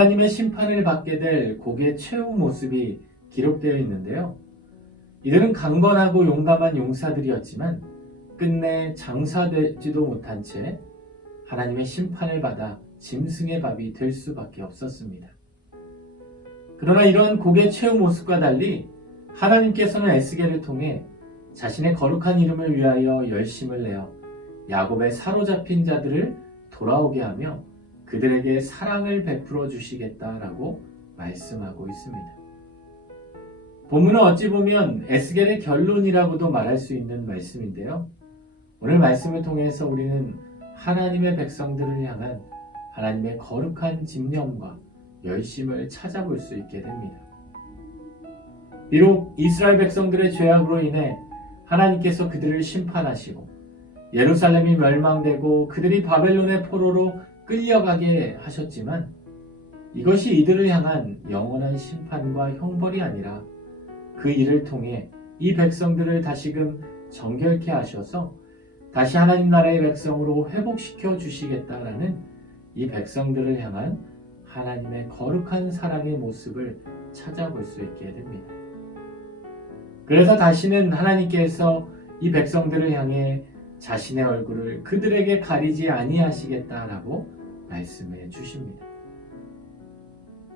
하나님의 심판을 받게 될 곡의 최후 모습이 기록되어 있는데요. 이들은 강건하고 용감한 용사들이었지만 끝내 장사되지도 못한 채 하나님의 심판을 받아 짐승의 밥이 될 수밖에 없었습니다. 그러나 이러한 곡의 최후 모습과 달리 하나님께서는 에스겔을 통해 자신의 거룩한 이름을 위하여 열심을 내어 야곱의 사로잡힌 자들을 돌아오게 하며 그들에게 사랑을 베풀어 주시겠다라고 말씀하고 있습니다. 본문은 어찌 보면 에스겔의 결론이라고도 말할 수 있는 말씀인데요. 오늘 말씀을 통해서 우리는 하나님의 백성들을 향한 하나님의 거룩한 집념과 열심을 찾아볼 수 있게 됩니다. 비록 이스라엘 백성들의 죄악으로 인해 하나님께서 그들을 심판하시고 예루살렘이 멸망되고 그들이 바벨론의 포로로 끌려가게 하셨지만 이것이 이들을 향한 영원한 심판과 형벌이 아니라 그 일을 통해 이 백성들을 다시금 정결케 하셔서 다시 하나님 나라의 백성으로 회복시켜 주시겠다라는 이 백성들을 향한 하나님의 거룩한 사랑의 모습을 찾아볼 수 있게 됩니다. 그래서 다시는 하나님께서 이 백성들을 향해 자신의 얼굴을 그들에게 가리지 아니하시겠다라고 말씀해 주십니다.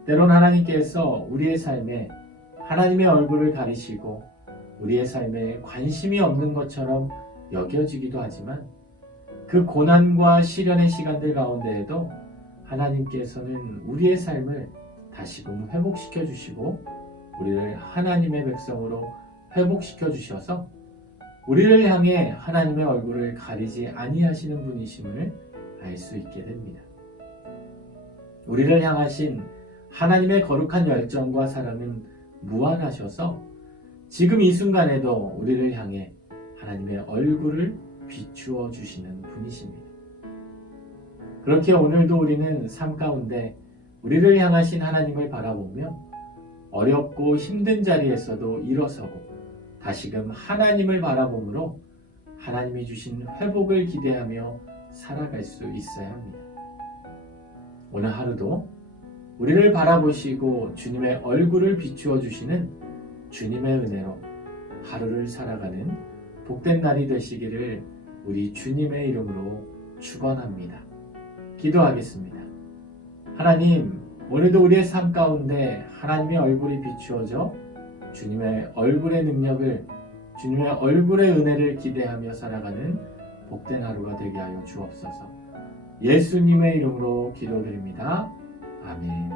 때론 하나님께서 우리의 삶에 하나님의 얼굴을 가리시고 우리의 삶에 관심이 없는 것처럼 여겨지기도 하지만 그 고난과 시련의 시간들 가운데에도 하나님께서는 우리의 삶을 다시금 회복시켜 주시고 우리를 하나님의 백성으로 회복시켜 주셔서 우리를 향해 하나님의 얼굴을 가리지 아니하시는 분이심을 알 수 있게 됩니다. 우리를 향하신 하나님의 거룩한 열정과 사랑은 무한하셔서 지금 이 순간에도 우리를 향해 하나님의 얼굴을 비추어 주시는 분이십니다. 그렇게 오늘도 우리는 삶 가운데 우리를 향하신 하나님을 바라보며 어렵고 힘든 자리에서도 일어서고 다시금 하나님을 바라보므로 하나님이 주신 회복을 기대하며 살아갈 수 있어야 합니다. 오늘 하루도 우리를 바라보시고 주님의 얼굴을 비추어 주시는 주님의 은혜로 하루를 살아가는 복된 날이 되시기를 우리 주님의 이름으로 축원합니다. 기도하겠습니다. 하나님, 오늘도 우리의 삶 가운데 하나님의 얼굴이 비추어져 주님의 얼굴의 능력을, 주님의 얼굴의 은혜를 기대하며 살아가는 복된 하루가 되게 하여 주옵소서. 예수님의 이름으로 기도드립니다. 아멘.